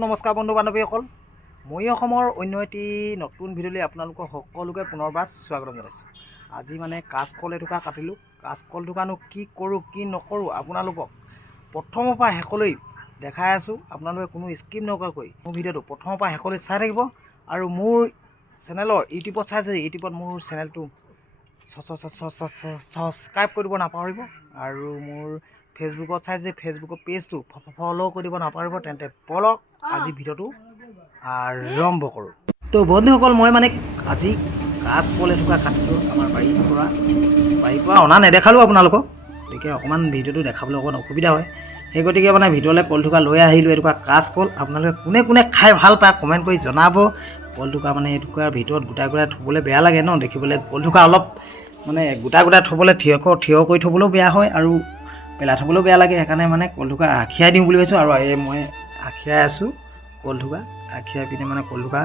Hello' নমস্কাৰ বন্ধু বান্ধৱীসকল, মই অসমৰ অন্য এটি নতুন ভিডিঅ'লৈ আপোনালোকক সকলোকে পুনৰবাৰ স্বাগতম জনাইছোঁ। আজি মানে কাচকল এটুকা কাটিলোঁ। কাচকল টুকানো কি কৰোঁ কি নকৰোঁ আপোনালোকক প্ৰথমৰ পৰা শেষলৈ দেখাই আছোঁ। আপোনালোকে কোনো স্কিপ নকৰাকৈ মোৰ ভিডিঅ'টো প্ৰথমৰ পৰা শেষলৈ চাই থাকিব আৰু মোৰ চেনেলৰ ইউটিউবত চাইছে, ইউটিউবত মোৰ চেনেলটো ছাবস্ক্ৰাইব কৰিব নাপাহৰিব আৰু মোৰ ফেচবুকত চাইছে ফেচবুকৰ পেজটো ফ'ল' কৰিব নাপাহৰিব। তেন্তে বলক আজি ভিডিঅ'টো আৰম্ভ কৰোঁ। তো বন্ধুসকল, মই মানে আজি কাচকল এটুকা কাটিলোঁ আমাৰ বাৰীৰ পৰা অনা নেদেখালোঁ আপোনালোকক, গতিকে অকণমান ভিডিঅ'টো দেখাবলৈ অকণমান অসুবিধা হয়। সেই গতিকে মানে ভিডিঅ'লৈ কলথুকা লৈ আহিলোঁ। এটুকা কাচকল আপোনালোকে কোনে কোনে খাই ভাল পায় কমেণ্ট কৰি জনাব। কলথুকা মানে এটুকাৰ ভিতৰত গোটাই গোটাই থ'বলৈ বেয়া লাগে ন, দেখিবলৈ কলথুকা অলপ মানে গোটাই গোটাই থ'বলৈ থিয় কৰি থ'বলৈও বেয়া হয় আৰু পেলাই থ'বলৈও বেয়া লাগে। সেইকাৰণে মানে কলথুকা আখিয়াই দিওঁ বুলি ভাবিছোঁ আৰু মই আখিয়াই আছোঁ কলথুকা। আখিয়াই পিনে মানে কলথুকা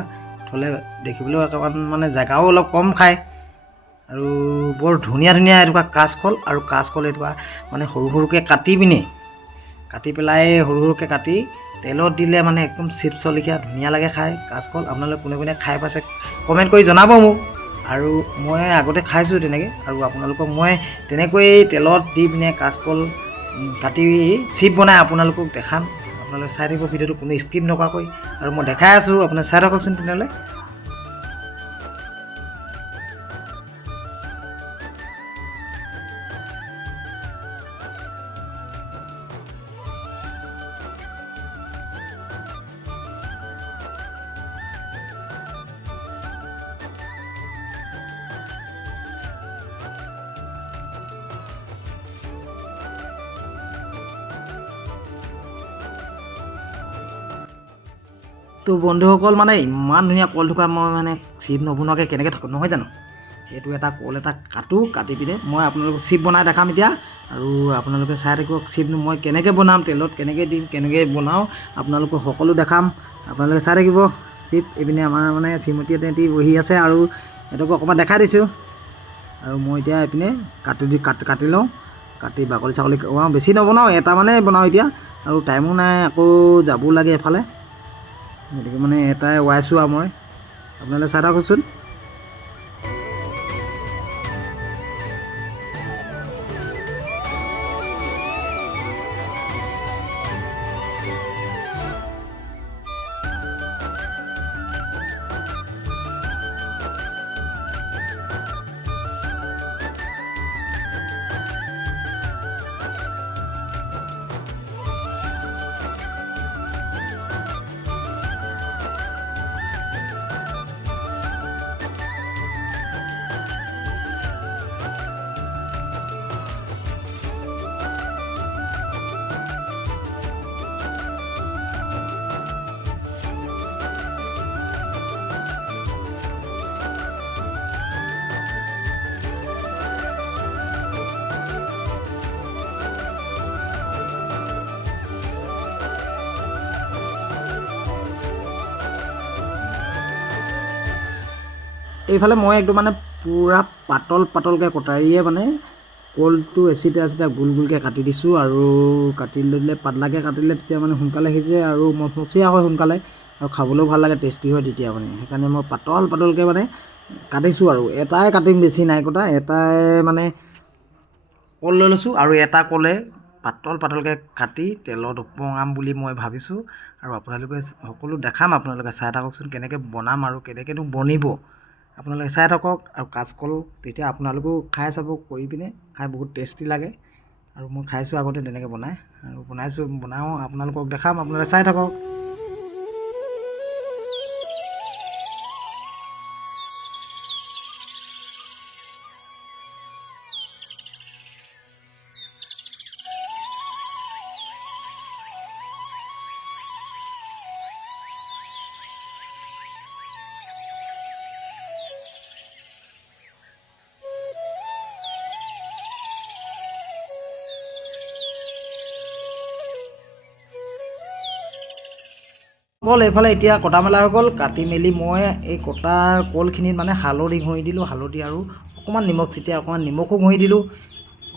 থ'লে দেখিবলৈও অকণমান মানে জেগাও অলপ কম খায় আৰু বৰ ধুনীয়া ধুনীয়া এটুকা কাচকল। আৰু কাচকল এটুকা মানে সৰু সৰুকৈ কাটি পেলাই সৰু সৰুকৈ কাটি তেলত দিলে মানে একদম চিপছৰ লেখীয়া ধুনীয়া লাগে খাই কাচকল। আপোনালোকে কোনে কোনে খাই পাইছে কমেণ্ট কৰি জনাব মোক। আৰু মই আগতে খাইছোঁ তেনেকৈ, আৰু আপোনালোকক মই তেনেকৈ তেলত দি পিনে কাচকল কাটি চিপ বনাই আপোনালোকক দেখাম। আপোনালোকে চাই থাকিব ভিডিঅ'টো কোনো স্কিপ নকৰাকৈ, আৰু মই দেখাই আছোঁ আপোনালোকে চাই থাককচোন তেনেহ'লে। তো বন্ধুসকল, মানে ইমান ধুনীয়া কলথুকা মই মানে চিপ নবনোৱাকৈ কেনেকৈ থাকোঁ নহয় জানো। সেইটো এটা কল এটা কাটি পিনে মই আপোনালোকক চিপ বনাই দেখাম এতিয়া, আৰু আপোনালোকে চাই থাকিব চিপনো মই কেনেকৈ বনাম, তেলত কেনেকৈ দিম, কেনেকৈ বনাওঁ আপোনালোকক সকলো দেখাম। আপোনালোকে চাই থাকিব চিপ। এইপিনে আমাৰ মানে শ্ৰীমতী এটি বহি আছে আৰু সিহঁতকো অকণমান দেখাই দিছোঁ। আৰু মই এতিয়া এইপিনে কাটি লওঁ, কাটি বাকলি চাকলি বেছি নবনাওঁ, এটা মানে বনাওঁ এতিয়া, আৰু টাইমো নাই, আকৌ যাবও লাগে এফালে, গতিকে মানে এটাই ৱাইছোঁ আৰু মই আপোনালোকে চাই থাককচোন। এইফালে মই একদম মানে পূৰা পাতলকৈ কটাৰীয়ে মানে কলটো এচিটা গোল গোলকৈ কাটি দিছোঁ। আৰু কাটি লৈ দিলে পাতলাকৈ কাটিলে তেতিয়া মানে সোনকালে সিজে আৰু মচমচীয়া হয় সোনকালে, আৰু খাবলৈও ভাল লাগে, টেষ্টি হয় তেতিয়া মানে। সেইকাৰণে মই পাতলকৈ মানে কাটিছোঁ, আৰু এটাই কাটিম, বেছি নাই কটা। এটাই মানে কল লৈ লৈছোঁ আৰু এটা কলে পাতলকৈ কাটি তেলত উপঙাম বুলি মই ভাবিছোঁ। আৰু আপোনালোকে সকলো দেখাম, আপোনালোকে চাই থাককচোন কেনেকৈ বনাম আৰু কেনেকৈনো বনিব আপোনালোকে চাই থাকক। আৰু কাচকল তেতিয়া আপোনালোকেও খাই চাব, কৰি পিনে খাই বহুত টেষ্টি লাগে। আৰু মই খাইছোঁ আগতে তেনেকৈ বনাই, আৰু বনাওঁ আপোনালোকক দেখাম, আপোনালোকে চাই থাকক। কল এইফালে এতিয়া কটা মেলা হৈ গ'ল। কাটি মেলি মই এই কটাৰ কলখিনিত মানে হালধি ঘঁহি দিলোঁ, হালধি আৰু অকণমান নিমখ ছিটিয়াই অকণমান নিমখো ঘঁহি দিলোঁ।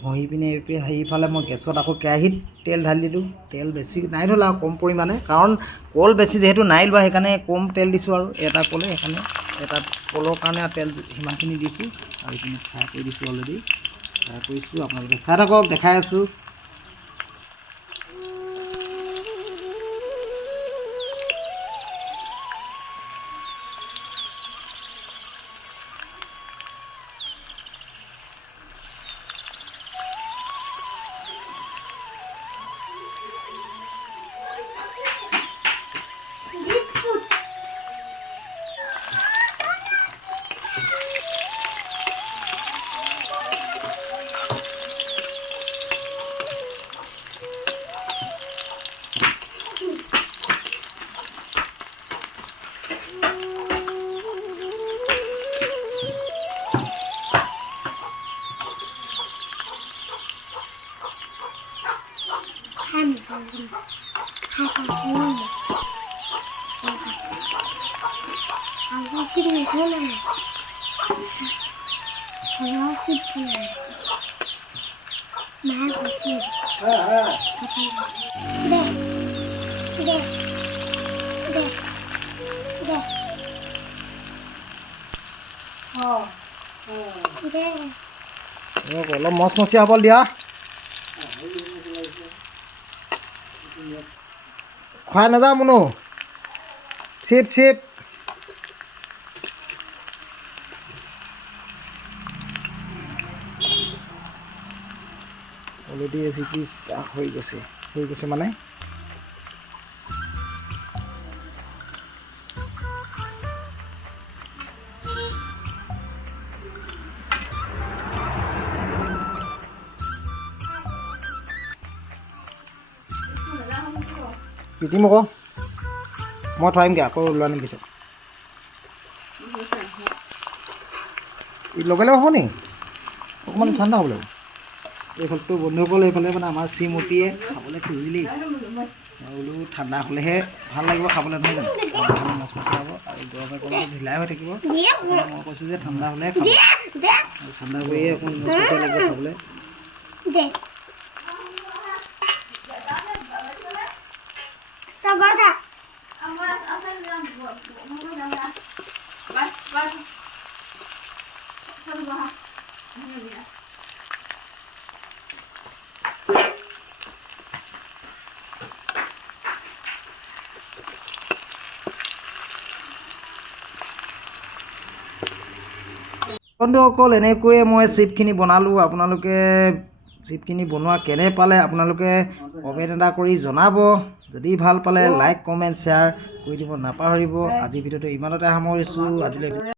ঘঁহি পিনে সেইফালে মই গেছত আকৌ কেৰাহীত তেল ঢালি দিলোঁ। তেল বেছি নাই ধৰিলে আৰু কম পৰিমাণে, কাৰণ কল বেছি যিহেতু নাই লোৱা সেইকাৰণে কম তেল দিছোঁ আৰু এটা কলে সেইকাৰণে এটা কলৰ কাৰণে তেল সিমানখিনি দিছোঁ। আৰু এইখিনি ফ্ৰাই কৰি দিছোঁ অলৰেডি, ফ্ৰাই কৰিছোঁ। আপোনালোকে চাই থাকক, দেখাই আছোঁ। অলপ মচমচীয়া হ'বলৈ দিয়া। খুৱাই নাযাওঁ মুনু, চিপ চিপ। অলৰেডি ৰেচিপি হৈ গৈছে মানে পিটিম আকৌ, মই থৈ আহিমগৈ আকৌ ওলোৱা আনিম পিছত। লগালে হ'ব নি? অকণমান ঠাণ্ডা হ'ব লাগিব। এইফালেতো বন্ধুসকল, এইফালে মানে আমাৰ শ্ৰীমতীয়ে খাবলৈ খুজিলেই। মই বোলো ঠাণ্ডা হ'লেহে ভাল লাগিব খাবলৈ, নহয় জানো? মচমচীয়া হ'ব আৰু গৰমে গৰমে ঢিলাই হৈ থাকিব। মই কৈছোঁ যে ঠাণ্ডা হ'লেহে খাব, আৰু ঠাণ্ডা কৰিয়ে অকণ মচমচীয়া লাগিব খাবলৈ। বন্ধুসকল, এনেকৈয়ে মই চিপখিনি বনালোঁ। আপোনালোকে চিপখিনি বনোৱা কেনে পালে আপোনালোকে কমেণ্ট এটা কৰি জনাব। যদি ভাল পালে লাইক কমেণ্ট শ্বেয়াৰ কৰি দিব নাপাহৰিব। আজি ভিডিঅ'টো ইমানতে সামৰিছোঁ। আজিলৈ